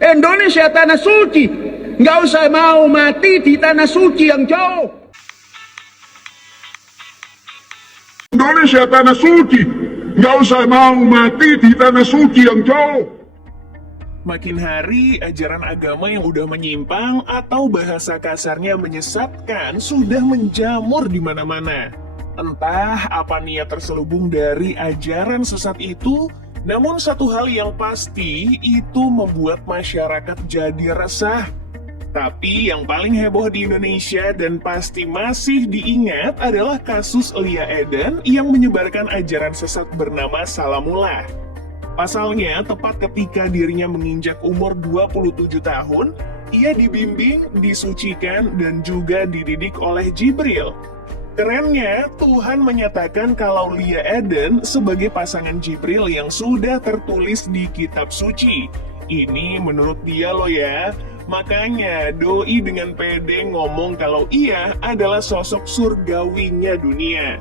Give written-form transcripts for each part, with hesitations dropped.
Indonesia tanah suci. Nggak usah mau mati di tanah suci yang jauh. Indonesia tanah suci. Nggak usah mau mati di tanah suci yang jauh. Makin hari, ajaran agama yang udah menyimpang atau bahasa kasarnya menyesatkan sudah menjamur di mana-mana. Entah apa niat terselubung dari ajaran sesat itu, namun satu hal yang pasti itu membuat masyarakat jadi resah. Tapi yang paling heboh di Indonesia dan pasti masih diingat adalah kasus Lia Eden yang menyebarkan ajaran sesat bernama Salamullah. Pasalnya, tepat ketika dirinya menginjak umur 27 tahun, ia dibimbing, disucikan, dan juga dididik oleh Jibril. Kerennya, Tuhan menyatakan kalau Lia Eden sebagai pasangan Jibril yang sudah tertulis di kitab suci. Ini menurut dia loh ya. Makanya, doi dengan pede ngomong kalau ia adalah sosok surgawinya dunia.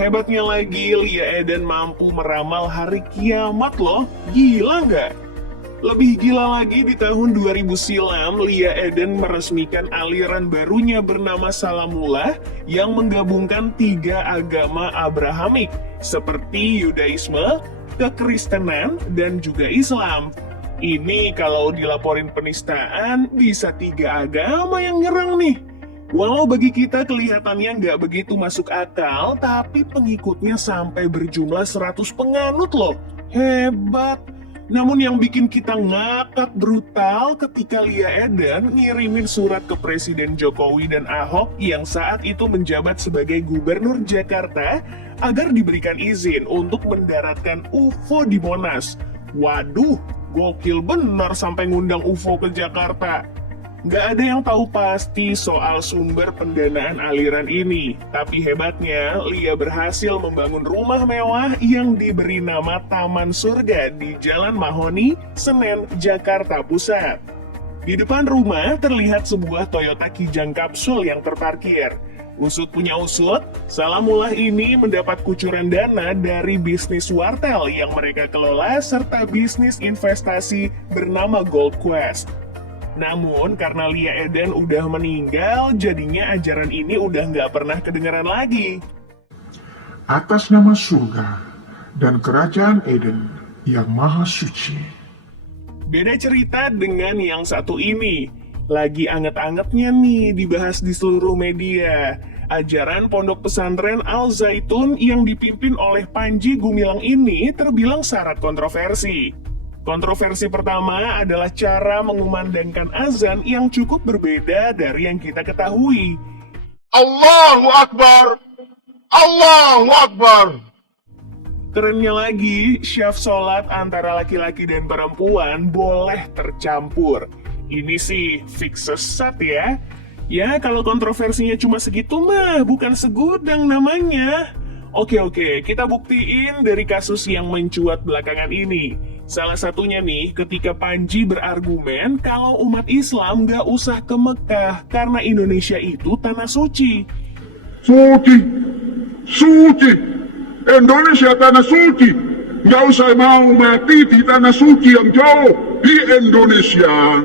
Hebatnya lagi, Lia Eden mampu meramal hari kiamat loh. Gila nggak? Lebih gila lagi, di tahun 2000 silam, Lia Eden meresmikan aliran barunya bernama Salamullah yang menggabungkan 3 agama Abrahamik, seperti Yudaisme, Kekristenan, dan juga Islam. Ini kalau dilaporin penistaan, bisa 3 agama yang nyerang nih. Walau bagi kita kelihatannya nggak begitu masuk akal, tapi pengikutnya sampai berjumlah 100 penganut loh. Hebat! Namun yang bikin kita ngakak brutal ketika Lia Eden ngirimin surat ke Presiden Jokowi dan Ahok yang saat itu menjabat sebagai Gubernur Jakarta agar diberikan izin untuk mendaratkan UFO di Monas. Waduh, gokil benar sampai ngundang UFO ke Jakarta. Nggak ada yang tahu pasti soal sumber pendanaan aliran ini. Tapi hebatnya, Lia berhasil membangun rumah mewah yang diberi nama Taman Surga di Jalan Mahoni, Senen, Jakarta Pusat. Di depan rumah terlihat sebuah Toyota Kijang kapsul yang terparkir. Usut punya usut, Salamullah ini mendapat kucuran dana dari bisnis wartel yang mereka kelola serta bisnis investasi bernama Gold Quest. Namun, karena Lia Eden udah meninggal, jadinya ajaran ini udah nggak pernah kedengaran lagi. Atas nama surga dan kerajaan Eden yang maha suci. Beda cerita dengan yang satu ini. Lagi anget-angetnya nih dibahas di seluruh media. Ajaran Pondok Pesantren Al Zaitun yang dipimpin oleh Panji Gumilang ini terbilang syarat kontroversi. Kontroversi pertama adalah cara mengumandangkan azan yang cukup berbeda dari yang kita ketahui. Allahu Akbar! Allahu Akbar! Kerennya lagi, syaf sholat antara laki-laki dan perempuan boleh tercampur. Ini sih fix sesat ya. Ya, kalau kontroversinya cuma segitu mah bukan segudang namanya. Oke, kita buktiin dari kasus yang mencuat belakangan ini. Salah satunya nih, ketika Panji berargumen kalau umat Islam nggak usah ke Mekah karena Indonesia itu tanah suci. Suci! Suci! Indonesia tanah suci! Nggak usah mau mati di tanah suci yang jauh di Indonesia.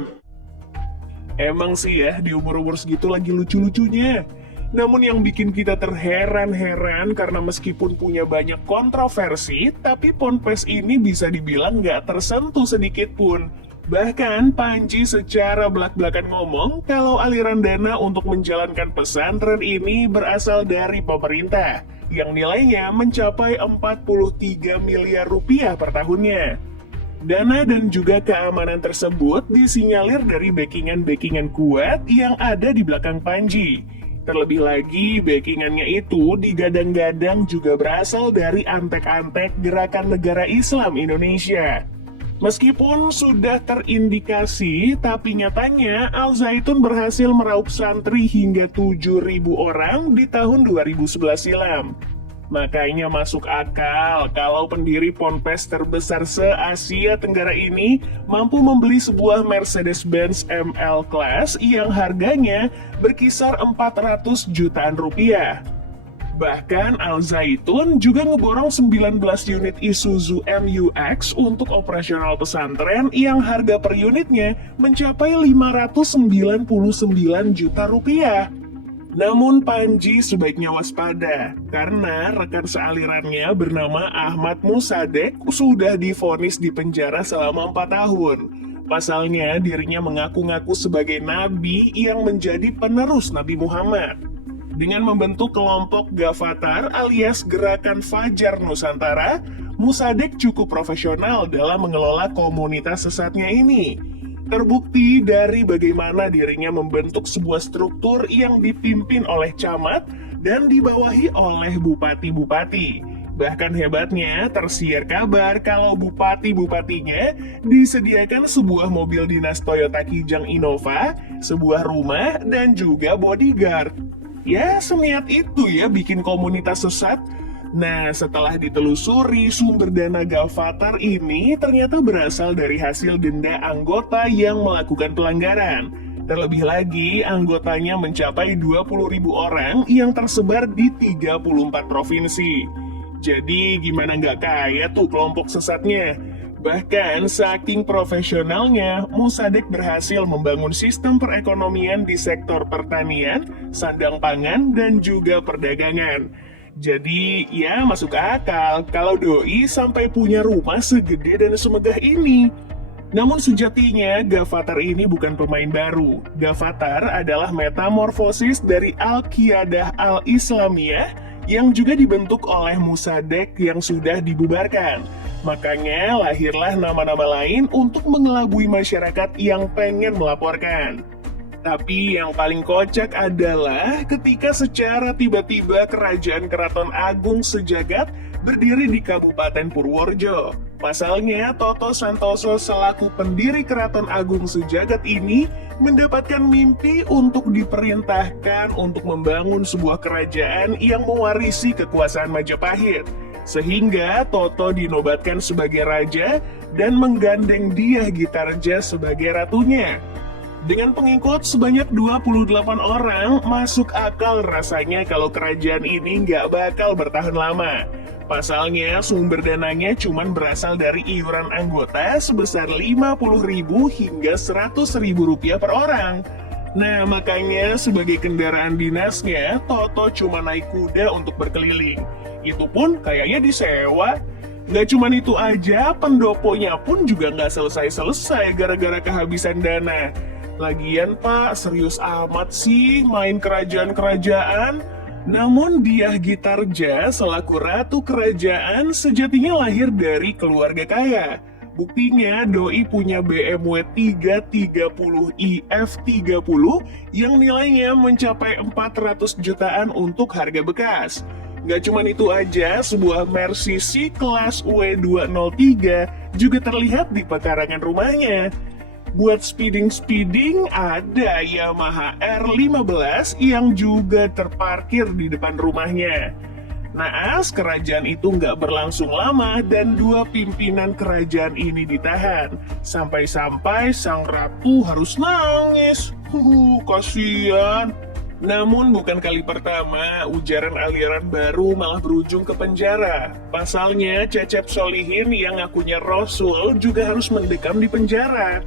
Emang sih ya, di umur-umur segitu lagi lucu-lucunya. Namun yang bikin kita terheran-heran karena meskipun punya banyak kontroversi, tapi Ponpes ini bisa dibilang nggak tersentuh sedikit pun. Bahkan Panji secara belak-belakan ngomong kalau aliran dana untuk menjalankan pesantren ini berasal dari pemerintah, yang nilainya mencapai 43 miliar rupiah per tahunnya. Dana dan juga keamanan tersebut disinyalir dari backingan-backingan kuat yang ada di belakang Panji. Terlebih lagi, backingannya itu digadang-gadang juga berasal dari antek-antek Gerakan Negara Islam Indonesia. Meskipun sudah terindikasi, tapi nyatanya Al Zaitun berhasil meraup santri hingga 7.000 orang di tahun 2011 silam. Makanya masuk akal kalau pendiri Ponpes terbesar se-Asia Tenggara ini mampu membeli sebuah Mercedes-Benz ML Class yang harganya berkisar 400 jutaan rupiah. Bahkan Al Zaitun juga ngeborong 19 unit Isuzu MU-X untuk operasional pesantren yang harga per unitnya mencapai 599 juta rupiah. Namun Panji sebaiknya waspada, karena rekan sealirannya bernama Ahmad Musadek sudah divonis di penjara selama 4 tahun. Pasalnya dirinya mengaku-ngaku sebagai nabi yang menjadi penerus Nabi Muhammad. Dengan membentuk kelompok Gavatar alias Gerakan Fajar Nusantara, Musadek cukup profesional dalam mengelola komunitas sesatnya ini. Terbukti dari bagaimana dirinya membentuk sebuah struktur yang dipimpin oleh camat dan dibawahi oleh bupati-bupati. Bahkan hebatnya, tersiar kabar kalau bupati-bupatinya disediakan sebuah mobil dinas Toyota Kijang Innova, sebuah rumah, dan juga bodyguard. Ya, seniat itu ya bikin komunitas sesat. Nah, setelah ditelusuri, sumber dana Gavatar ini ternyata berasal dari hasil denda anggota yang melakukan pelanggaran. Terlebih lagi, anggotanya mencapai 20.000 orang yang tersebar di 34 provinsi. Jadi, gimana nggak kaya tuh kelompok sesatnya? Bahkan, saking profesionalnya, Musadek berhasil membangun sistem perekonomian di sektor pertanian, sandang pangan, dan juga perdagangan. Jadi, ya masuk akal kalau doi sampai punya rumah segede dan semegah ini. Namun sejatinya, Gavatar ini bukan pemain baru. Gavatar adalah metamorfosis dari Al-Qiyadah Al-Islamiyah yang juga dibentuk oleh Musadek yang sudah dibubarkan. Makanya lahirlah nama-nama lain untuk mengelabui masyarakat yang pengen melaporkan. Tapi yang paling kocak adalah ketika secara tiba-tiba Kerajaan Keraton Agung Sejagat berdiri di Kabupaten Purworejo. Pasalnya, Toto Santoso selaku pendiri Keraton Agung Sejagat ini mendapatkan mimpi untuk diperintahkan untuk membangun sebuah kerajaan yang mewarisi kekuasaan Majapahit. Sehingga Toto dinobatkan sebagai raja dan menggandeng Dyah Gitarja sebagai ratunya. Dengan pengikut sebanyak 28 orang, masuk akal rasanya kalau kerajaan ini nggak bakal bertahan lama. Pasalnya, sumber dananya cuma berasal dari iuran anggota sebesar 50.000 hingga 100.000 rupiah per orang. Nah, makanya sebagai kendaraan dinasnya, Toto cuma naik kuda untuk berkeliling. Itu pun kayaknya disewa. Nggak cuma itu aja, pendoponya pun juga nggak selesai-selesai gara-gara kehabisan dana. Lagian Pak, serius amat sih main kerajaan-kerajaan? Namun Dyah Gitarja selaku ratu kerajaan sejatinya lahir dari keluarga kaya. Buktinya doi punya BMW 330i F30 yang nilainya mencapai 400 jutaan untuk harga bekas. Gak cuma itu aja, sebuah Mercy C-Class W203 juga terlihat di pekarangan rumahnya. Buat speeding-speeding, ada Yamaha R15 yang juga terparkir di depan rumahnya. Naas, kerajaan itu nggak berlangsung lama dan dua pimpinan kerajaan ini ditahan. Sampai-sampai sang ratu harus nangis. Kasihan. Namun bukan kali pertama ujaran aliran baru malah berujung ke penjara. Pasalnya, Cecep Solihin yang ngakunya Rasul juga harus mendekam di penjara.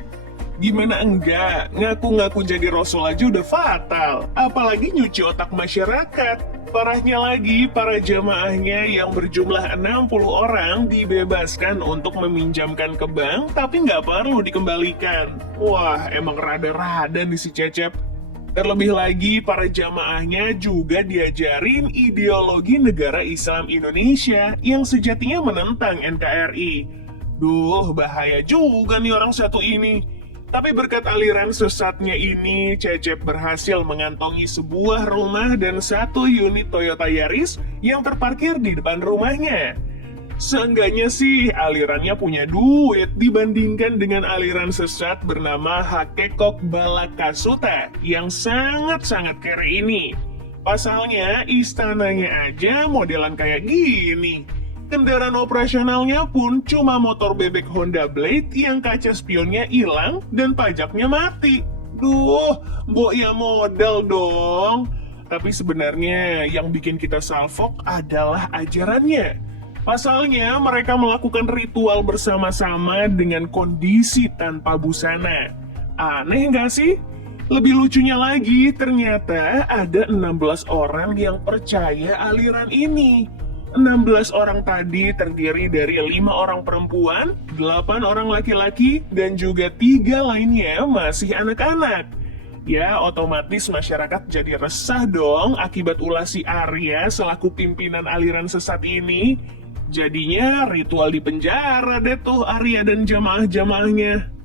Gimana enggak, ngaku-ngaku jadi Rasul aja udah fatal, apalagi nyuci otak masyarakat. Parahnya lagi, para jamaahnya yang berjumlah 60 orang dibebaskan untuk meminjamkan ke bank, tapi nggak perlu dikembalikan. Wah, emang rada-rada nih si Cecep. Terlebih lagi, para jamaahnya juga diajarin ideologi negara Islam Indonesia yang sejatinya menentang NKRI. Duh, bahaya juga nih orang satu ini. Tapi berkat aliran sesatnya ini, Cecep berhasil mengantongi sebuah rumah dan satu unit Toyota Yaris yang terparkir di depan rumahnya. Seenggaknya sih, alirannya punya duit dibandingkan dengan aliran sesat bernama Hakekok Balakasuta yang sangat-sangat kere ini. Pasalnya, istananya aja modelan kayak gini. Kendaraan operasionalnya pun cuma motor bebek Honda Blade yang kaca spionnya hilang dan pajaknya mati. Duh, mbok ya modal dong. Tapi sebenarnya yang bikin kita salfok adalah ajarannya. Pasalnya mereka melakukan ritual bersama-sama dengan kondisi tanpa busana. Aneh nggak sih? Lebih lucunya lagi, ternyata ada 16 orang yang percaya aliran ini. 16 orang tadi terdiri dari 5 orang perempuan, 8 orang laki-laki, dan juga 3 lainnya masih anak-anak. Ya, otomatis masyarakat jadi resah dong akibat ulah si Arya selaku pimpinan aliran sesat ini. Jadinya ritual di penjara deh tuh Arya dan jamaah-jamaahnya.